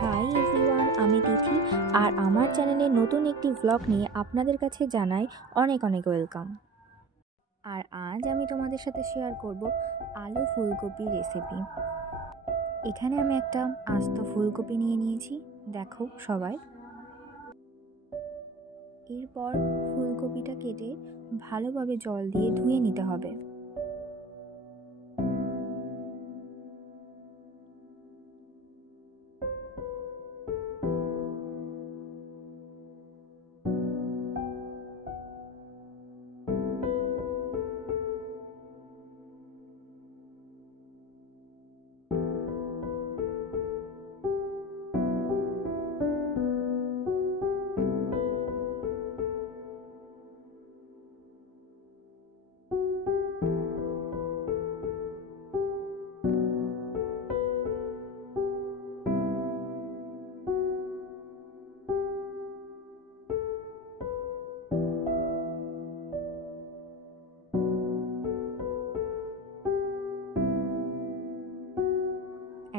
Hi everyone, আমি তিথি আর আমার চ্যানেলে নতুন একটি ভ্লগ নিয়ে আপনাদের কাছে জানাই অনেক অনেক ওয়েলকাম। আর আজ আমি তোমাদের সাথে শেয়ার করব আলু ফুলকপি রেসিপি। এখানে আমি একটা আস্ত ফুলকপি নিয়ে নিয়েছি, দেখো সবাই। এরপর ফুলকপিটা কেটে ভালোভাবে জল দিয়ে ধুয়ে নিতে হবে।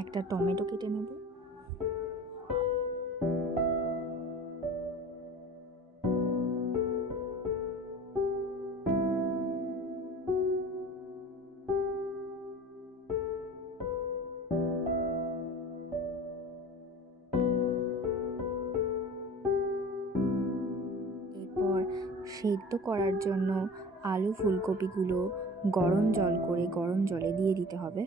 একটা টমেটো কেটে নেব। এরপর সেদ্ধ করার জন্য আলু ফুলকপিগুলো গরম জলে দিয়ে দিতে হবে।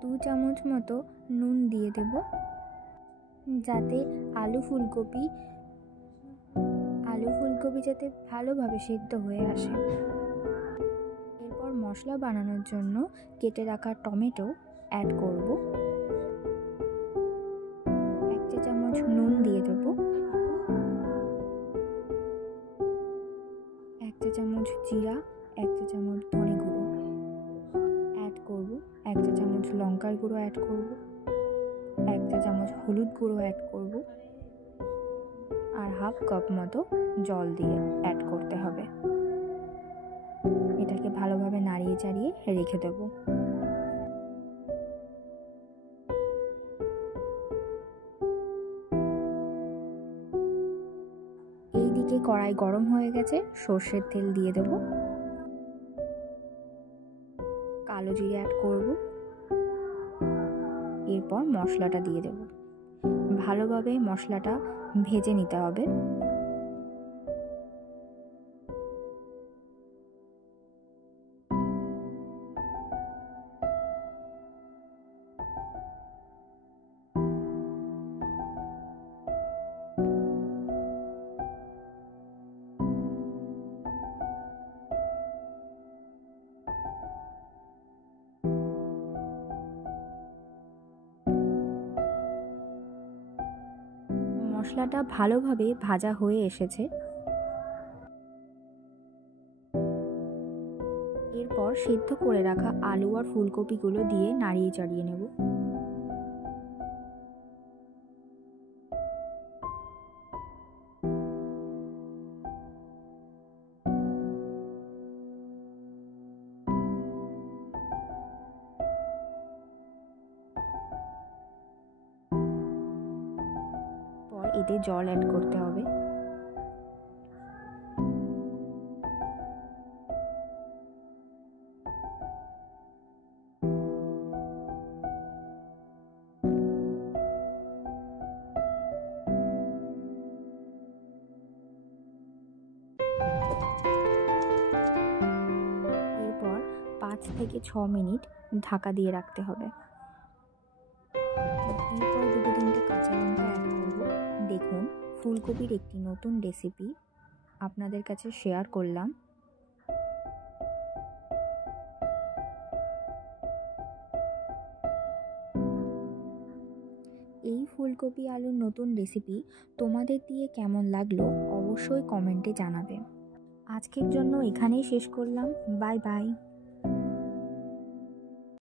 দু চামচ মতো নুন দিয়ে দেব, যাতে আলু ফুলকপি যাতে ভালোভাবে সেদ্ধ হয়ে আসে। এরপর মশলা বানানোর জন্য কেটে রাখা টমেটো অ্যাড করব। 1 চা চামচ নুন দিয়ে দেব, 1 চা চামচ জিরা, 1 চা চামচ ধনে গুঁড়ো অ্যাড করব, 1 চা চামচ লঙ্কার গুঁড়ো অ্যাড করব, 1 চা চামচ হলুদ গুঁড়ো অ্যাড করব, আর হাফ কাপ মতো জল দিয়ে অ্যাড করতে হবে। এটাকে ভালোভাবে নাড়িয়ে চাড়িয়ে রেখে দেব। এইদিকে কড়াই গরম হয়ে গেছে, সর্ষের তেল দিয়ে দেব, কালো জিরে অ্যাড করব, এরপর মশলাটা দিয়ে দেব। ভালোভাবে মশলাটা ভেজে নিতে হবে। মশলাটা ভালোভাবে ভাজা হয়ে এসেছে। এরপর সেদ্ধ করে রাখা আলু আর ফুলকপিগুলো দিয়ে নাড়িয়ে চাড়িয়ে নেব। পর এতে জল অ্যাড করতে হবে। এরপর 5 থেকে 6 মিনিট ঢাকা দিয়ে রাখতে হবে। এরপর 2-3টে কাঁচা লঙ্কা অ্যাড করব। দেখুন, ফুলকপির একটি নতুন রেসিপি আপনাদের কাছে শেয়ার করলাম। এই ফুলকপি আলুর নতুন রেসিপি তোমাদের দিয়ে কেমন লাগলো অবশ্যই কমেন্টে জানাবে। আজকের জন্য এখানেই শেষ করলাম। Bye bye.